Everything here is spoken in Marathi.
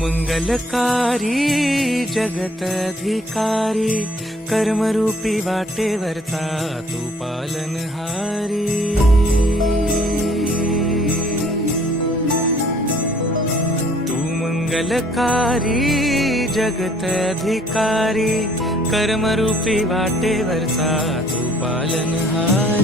मंगलकारी जगत अधिकारी, कर्मरूपी वाटेवरचा तू पालनहारी। तू मंगलकारी जगत अधिकारी, कर्मरूपी वाटेवरचा तू पालनहारी।